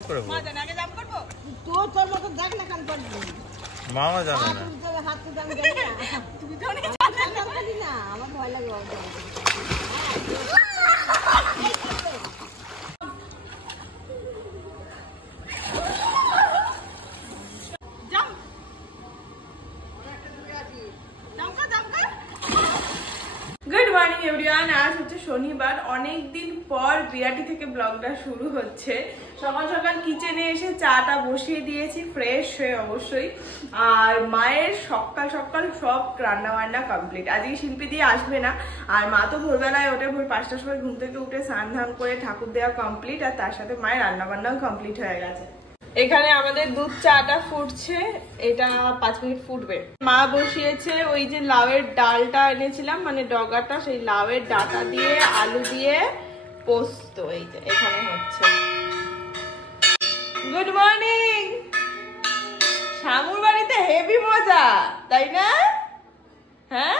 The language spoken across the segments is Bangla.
মা জানে আগে জাম করব তো তোর মত দেখ না কান করবি মামা জানে না তুই তো হাত তো জাম জানি না তুই তো অনেক জানি না আমার ভয় লাগে বাবা জাম গুড মর্নিং এভরিওয়ান। আজ হচ্ছে শনিবার, অনেক দিন পর বিরাটি থেকে ব্লগটা শুরু হচ্ছে। সকাল সকাল কিচেনে এসে চাটা বসিয়ে দিয়েছি ফ্রেশ হয়ে অবশ্যই। আর মায়ের সকাল সকাল সব রান্না বান্না কমপ্লিট। আজকে শিল্পী দিয়ে আসবে না, আর মা তো ভোরবেলায় ওঠে, ভোর 5টার সময় ঘুম থেকে উঠে স্নান ধান করে ঠাকুর দেওয়া কমপ্লিট, আর তার সাথে মায়ের রান্না বান্নাও কমপ্লিট হয়ে গেছে। এখানে আমাদের দুধ চাটা ফুটছে, এটা 5 মিনিট ফুটবে। মা বসিয়েছে ওই যে লাউয়ের ডালটা এনেছিলাম, মানে ডগাটা, সেই লাউয়ের ডাটা দিয়ে আলু দিয়ে পোস্ত এই যে এখানে হচ্ছে। Good morning. শামুর বাড়িতে হেভি মজা, তাই না? হ্যাঁ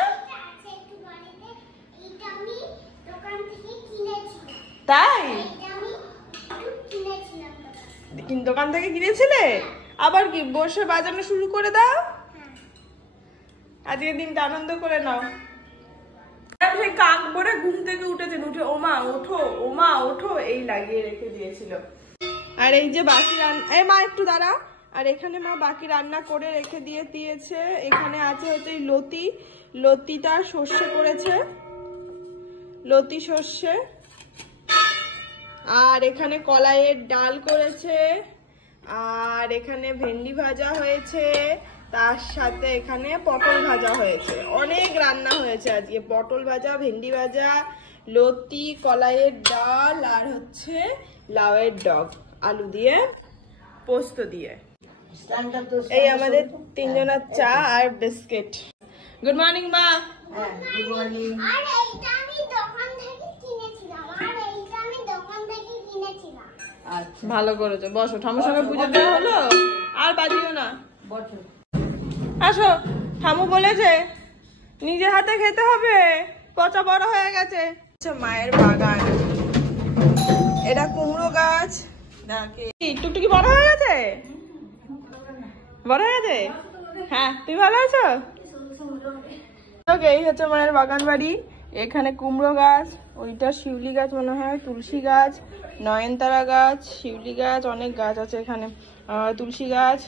তাই দোকান থেকে কিনেছিলে? আবার কি বসে বাজানো শুরু করে দাও, আজকের দিনটা আনন্দ করে নাও। সেই কাক ভরে ঘুম থেকে উঠেছেন, উঠে ওমা ওঠো ওমা ওঠো এই লাগিয়ে রেখে দিয়েছিল। আর এই যে বাকি রান্না, এই মা একটু দাঁড়া। আর এখানে মা বাকি রান্না করে রেখে দিয়েছে। এখানে আছে হচ্ছে লতিটা সর্ষে করেছে, লতি সর্ষে। আর এখানে কলাইয়ের ডাল করেছে, আর এখানে ভেন্ডি ভাজা হয়েছে, তার সাথে এখানে পটল ভাজা হয়েছে। অনেক রান্না হয়েছে আজকে, পটল ভাজা, ভেন্ডি ভাজা, লতি, কলাইয়ের ডাল, আর হচ্ছে লাউয়ের ডগ আলু দিয়ে পোস্ত দিয়ে। এই আমাদের 3 জনের চা আর বিস্কিট। গুড মর্নিং মা। Good morning. ভালো করেছো, বসো। ঠামুর সঙ্গে পুজো দেওয়া হলো, আর বাজিও না, আসো। ঠামু বলেছে নিজে হাতে খেতে হবে, পচা বড় হয়ে গেছে। মায়ের বাগান, এটা কুমড়ো গাছ। টুকটুকি বড় হয়ে গেছে, বড় হয়ে গেছে। হ্যাঁ তুমি ভালো আছো? এই হচ্ছে মায়ের বাগান বাড়ি। এখানে কুমড়ো গাছ, ওইটা শিউলি গাছ মনে হয়, তুলসী গাছ, নয়নতারা গাছ, শিউলি গাছ, অনেক গাছ আছে এখানে। তুলসী গাছ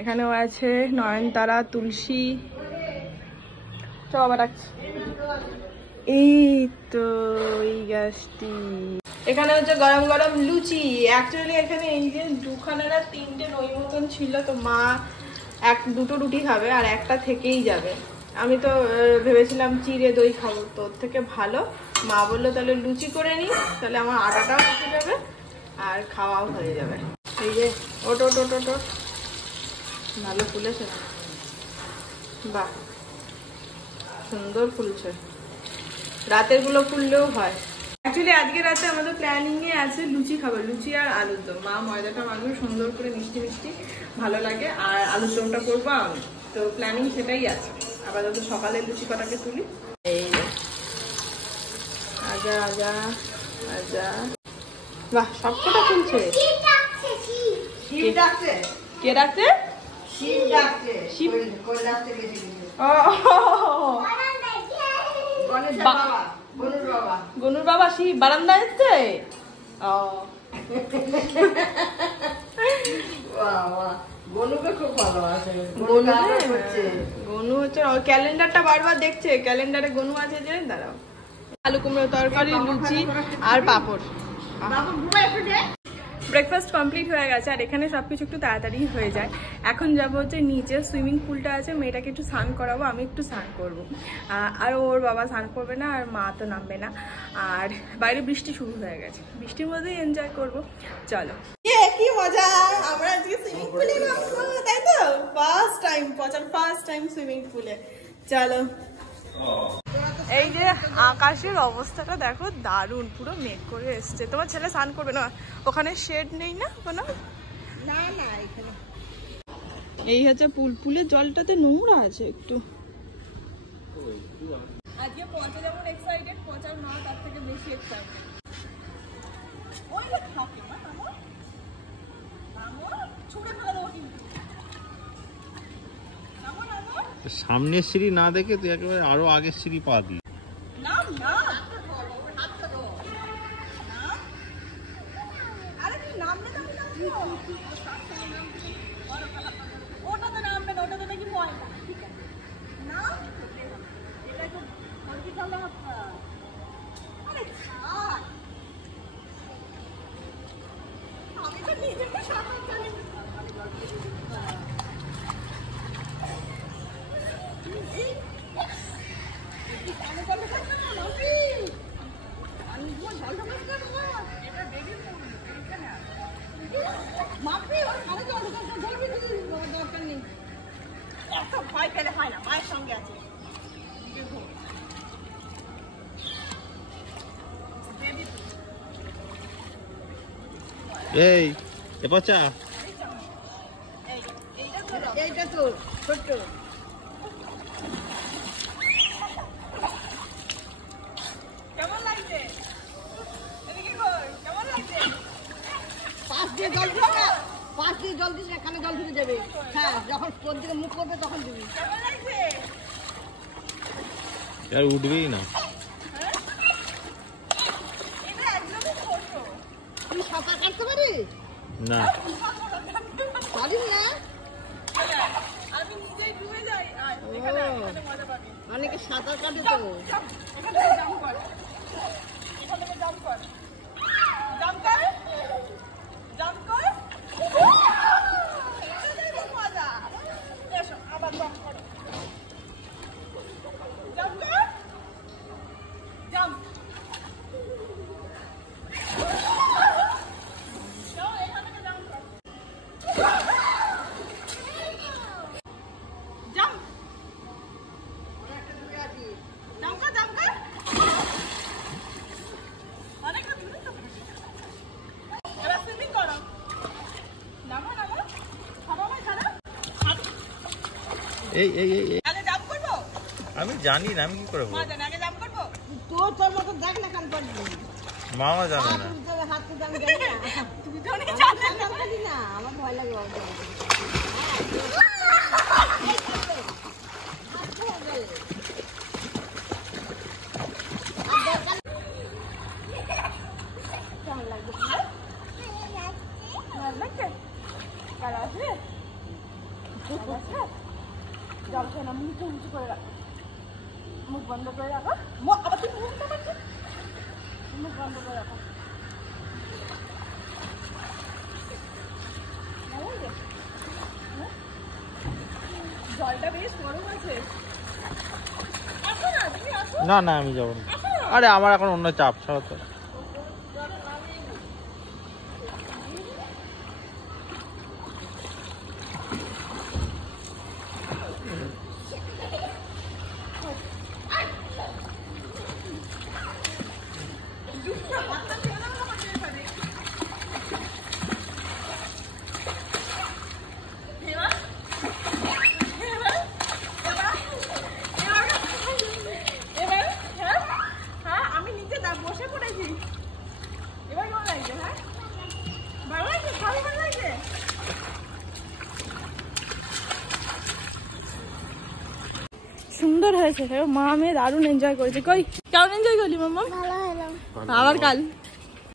এখানেও আছে, নয়নতারা, তুলসী। চল আবার রাখছি। এই তো এই গাছটি। এখানে হচ্ছে গরম গরম লুচি। অ্যাকচুয়ালি এখানে এই যে 2খানা 3টে ওই মতন ছিল, তো মা 2টো রুটি খাবে আর একটা থেকেই যাবে। আমি তো ভেবেছিলাম চিড়ে দই খাবো, তো ওর থেকে ভালো মা বললো তাহলে লুচি করে নিই, তাহলে আমার আটাটাও উঠে যাবে আর খাওয়াও হয়ে যাবে। এই যে ওটো ভালো ফুলেছে, বাহ সুন্দর ফুলছে। রাতের গুলো ফুললেও হয়। অ্যাকচুয়ালি আজকে রাতে আমাদের প্ল্যানিং এ আছে লুচি খাবো, লুচি আর আলুর দম। মা ময়দাটা মাখবে সুন্দর করে, মিষ্টি মিষ্টি ভালো লাগে, আর আলুর দমটা করবো আমি, তো প্ল্যানিং সেটাই আছে। আপাতত সকালে লুচি কটাকে তুলি। এই আজা আজা আজা, বাহ সবকটা ফুলছে। কে ডাকছে? গনুর বাবা শিব বারান্দা এসছে। গনু হচ্ছে ক্যালেন্ডারটা বারবার দেখছে, ক্যালেন্ডারে গনু আছে যে। দাঁড়াও, আলু কুমড়ো তরকারি, লুচি আর পাঁপড়। ব্রেকফাস্ট কমপ্লিট হয়ে গেছে, আর এখানে সবকিছু একটু তাড়াতাড়ি হয়ে যায়। এখন যাবো হচ্ছে নিচে, সুইমিং পুলটা আছে, মেয়েটাকে একটু স্নান করাবো, আমি একটু স্নান করবো। আর ওর বাবা স্নান করবে না, আর মা তো নামবে না। আর বাইরে বৃষ্টি শুরু হয়ে গেছে, বৃষ্টির মধ্যেই এনজয় করবো। চলো, কি মজা। আমরা আজকে সুইমিং পুলে নামবো, তাই তো? ফার্স্ট টাইম সুইমিং পুলে। চলো। এই যে আকাশের অবস্থাটা দেখো, দারুণ, পুরো মেঘ করে এসছে। তোমার ছেলে স্নান করবে না? ওখানে শেড নেই না কোনো? না এখানে। এই হচ্ছে পুলের জলটাতে নোংরা আছে একটু। আজকে পচা যেমন এক্সাইটেড, পচাও না তার থেকে বেশি এক্সাইটেড। ওই থাকে না সামনের সিঁড়ি না দেখে তুই একেবারে আরো আগের সিঁড়ি পা দি। এই এ বাচ্চা এইটা তো ছোট্ট কেমন লাগছে? কেমন লাগছে? পাশ দিয়ে জল দিস না, পাশ দিয়ে জল দিস না, কানে জল ঢুকে যাবে। হ্যাঁ, যখন তোর দিকে মুখ করবে তখন দিবি। কেমন লাগছে? আর উঠবেই না। এটা একদমই ছোট। তুই সাঁতার কাটতে পারিস? না পারিস না? আমি নিজেই ডুবে যাই। এখানে মজা পাবি। অনেকে সাঁতার কাটে তো। এখান থেকে জাম্প কর। এখান থেকে জাম্প কর। জাম্প কর। জাম্প কর। এটা খুব মজা। এসো আবার জাম্প করো। জাম্প কর। জাম্প। যাও এখান থেকে জাম্প কর। জাম্প। জাম্প কর, জাম্প কর। অনেকটা দূরে তো। এবার সুইমিং করো। নামো নামো। ছাড়ো না ছাড়ো। এই এই এই এই। আগে জাম্প করবো। আমি জানি না, আমি কি করে বলবো? মা জানে আগে জাম্প করবো। তোর মতো দেখ না কান পারবি। মামা জানে না। হাত তুলতে আমি জানি না। দুজনেই জানে। হাত পারি না, আমার ভয় লাগে বাবা। কেমন লাগছে? ভালো লাগছে? কাল আসবে? কাল আসবে? জল খেয়ে না, মুখ উঁচু করে রাখো। মুখ বন্ধ করে রাখো। আবার তুমি মুখটা করছো? মুখ বন্ধ করে রাখো। ভালো লাগছে? জলটা বেশ গরম আছে। আসো না, তুমি আসো। না না আমি যাবো না। আরে আমার এখন অন্য চাপ ছাড়া তো। আমি নিচে বসে পড়েছি। এবার কেমন লাগছে? হ্যাঁ ভালো লাগছে? ভালো লাগছে? সুন্দর হয়েছে। মা মেয়ে দারুণ এনজয় করেছে। কই কেমন এনজয় করলি মাম্মা? আবার কাল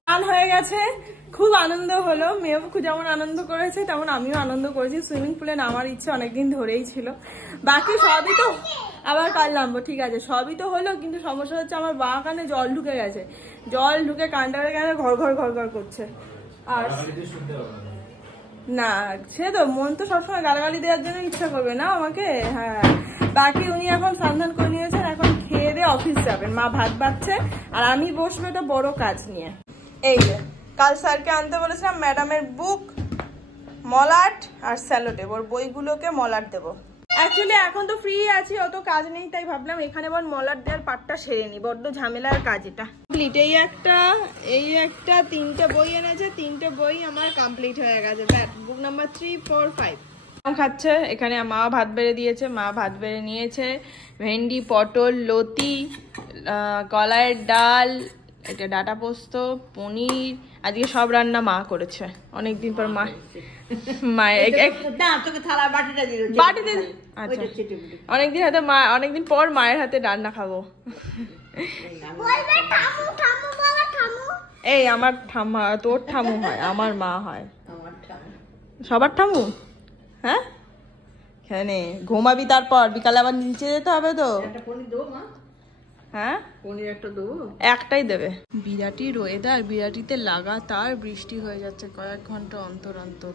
গান হয়ে গেছে, খুব আনন্দ হলো। মেয়েও যেমন আনন্দ করেছে তেমন আমিও আনন্দ করেছি। সুইমিং পুলে নামার ইচ্ছে অনেকদিন ধরেই ছিল। বাকি সবই তো আবার কাল নামবো, ঠিক আছে, সবই তো হলো। কিন্তু সমস্যা হচ্ছে আমার বাঁ কানে জল ঢুকে গেছে। জল ঢুকে কানটারে কানে ঘর ঘর ঘর ঘর করছে। আর না সে তো মন তো সবসময় গালাগালি দেওয়ার জন্য ইচ্ছা করবে না আমাকে। হ্যাঁ, বাকি উনি এখন সন্ধান করে নিয়েছেন, এখন খেয়ে দিয়ে অফিস যাবেন। মা ভাত বাড়ছে আর আমি বসবো একটা বড় কাজ নিয়ে। এই যে কাল স্যারকে আনতে বলেছিলাম ম্যাডামের বুক, মলাট আর স্যালোটেপ, ওর বইগুলোকে মলাট দেবো। অ্যাকচুয়ালি এখন তো ফ্রি আছি, অত কাজ নেই, তাই ভাবলাম এখানে বল মলাট দেওয়ার পার্টটা সেরে নি। বড্ড ঝামেলার কাজ এটা। এই একটা 3টে বই এনেছে, 3টে বই আমার কমপ্লিট হয়ে গেছে। ব্যাট বুক নাম্বার 3, 4, 5 খাচ্ছে। এখানে মা ভাত বেড়ে দিয়েছে, মা ভাত বেড়ে নিয়েছে। ভেন্ডি, পটল, লতি, কলাইয়ের ডাল, এটা ডাটা পোস্ত, পনির, আজকে সব রান্না মা করেছে, অনেকদিন পর মা তোকে থালা বাটিটা দিল, বাটিতে। আচ্ছা, অনেকদিন পর মায়ের হাতে রান্না খাবো। এই আমার ঠাম্মা, তোর ঠামু হয়, আমার মা হয়, সবার ঠামু। হ্যাঁ, এখানে ঘুমাবি, তারপর বিকালে আবার নিচে যেতে হবে তো। হ্যাঁ, একটাই দেবে। বিরাটির ওয়েদার, বিরাটিতে লাগাতার বৃষ্টি হয়ে যাচ্ছে কয়েক ঘন্টা অন্তর অন্তর।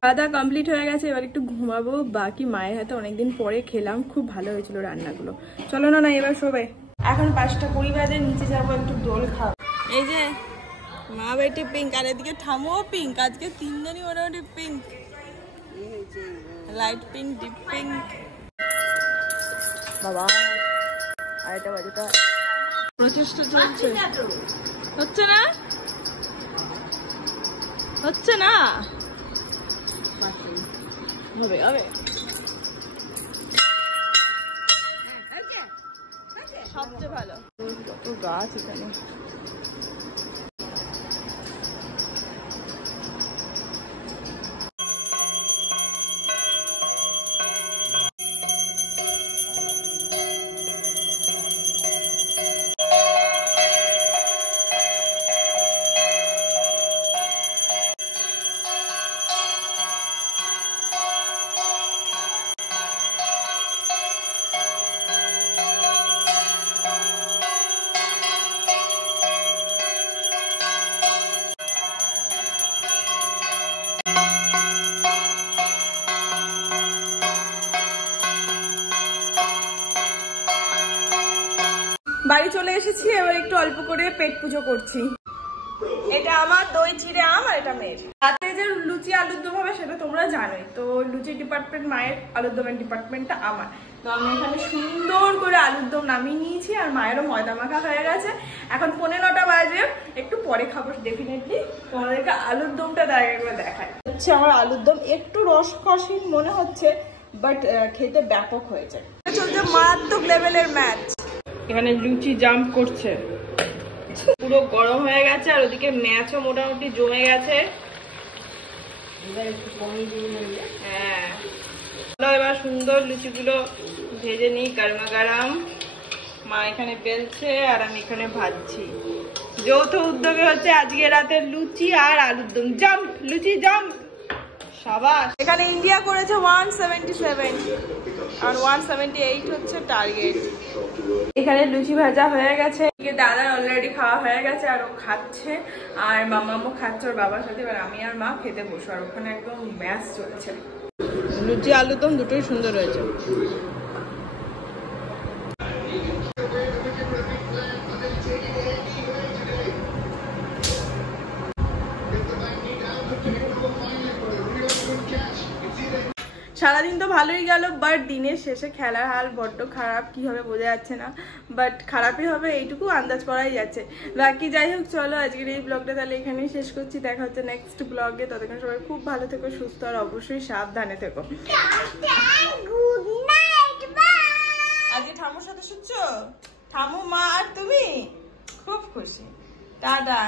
খাওয়া দাওয়া কমপ্লিট হয়ে গেছে, এবার একটু ঘুমাবো। বাকি মায়ের হাতে অনেকদিন পরে খেলাম, খুব ভালো হয়েছিল রান্নাগুলো। চলো না এবার শোবে। এখন 5:20 বাজে, নিচে যাবো একটু দোল খাবো। এই যে মা বেটি পিঙ্ক, আর এদিকে ঠামুও পিঙ্ক। আজকে তিনজনই মোটামুটি pink, light pink, deep pink. বাবা আরেকটা বাজেটা প্রচেষ্টা চলছে, হচ্ছে না, হচ্ছে না, হবে হবে। সবচেয়ে ভালো কত গাছ এখানে। বাড়ি চলে এসেছি, এবার একটু অল্প করে পেট পুজো করছি। এটা আমার দই চিড়ে আম, আর এটা মেয়ের। রাতে যে লুচি আলুর দম হবে সেটা তোমরা জানোই তো। লুচি ডিপার্টমেন্ট মায়ের, আলুর দমের ডিপার্টমেন্টটা আমার। তো আমি এখানে সুন্দর করে আলুর দম নামিয়ে নিয়েছি, আর মায়েরও ময়দা মাখা হয়ে গেছে। এখন 9:45 বাজে, একটু পরে খাবো ডেফিনেটলি। তোমাদেরকে আলুর দমটা দেখায়। হচ্ছে আমার আলুর দম একটু রসকসীন মনে হচ্ছে, বাট খেতে ব্যাপক হয়েছে। চলছে মারাত্মক লেভেলের ম্যাচ। এখানে লুচি জাম্প করছে, পুরো গরম হয়ে গেছে, আর ওদিকে ম্যাচও মোটামুটি জমে গেছে। হ্যাঁ, এবার সুন্দর লুচিগুলো ভেজে নিই গরমা গরম। মা এখানে বেলছে আর আমি এখানে ভাজছি। যৌথ উদ্যোগে হচ্ছে আজকে রাতের লুচি আর আলুর দম। জাম্প, লুচি জাম্প, সাবাস। এখানে ইন্ডিয়া করেছে 177 আর 178 হচ্ছে টার্গেট। এখানে লুচি ভাজা হয়ে গেছে, দাদার অলরেডি খাওয়া হয়ে গেছে, আর ও খাচ্ছে, আর মামামও খাচ্ছে ওর বাবার সাথে। এবার আমি আর মা খেতে বসবো, আর ওখানে একদম ম্যাচ চলছে। লুচি আলুর দম দুটোই সুন্দর হয়েছে। সারাদিন তো ভালোই গেল, বাট দিনের শেষে খেলার হাল বড্ড খারাপ। কি হবে বোঝা যাচ্ছে না, বাট খারাপই হবে এইটুকু আন্দাজ করাই যাচ্ছে। বাকি যাই হোক, চলো আজকের এই ব্লগটা তাহলে এখানেই শেষ করছি। দেখা হচ্ছে নেক্সট ব্লগে। ততক্ষণ সবাই খুব ভালো থেকো, সুস্থ, আর অবশ্যই সাবধানে থেকো। আজকে ঠামুর সাথে শুচ্ছ, ঠামু, মা আর তুমি, খুব খুশি। টাটা।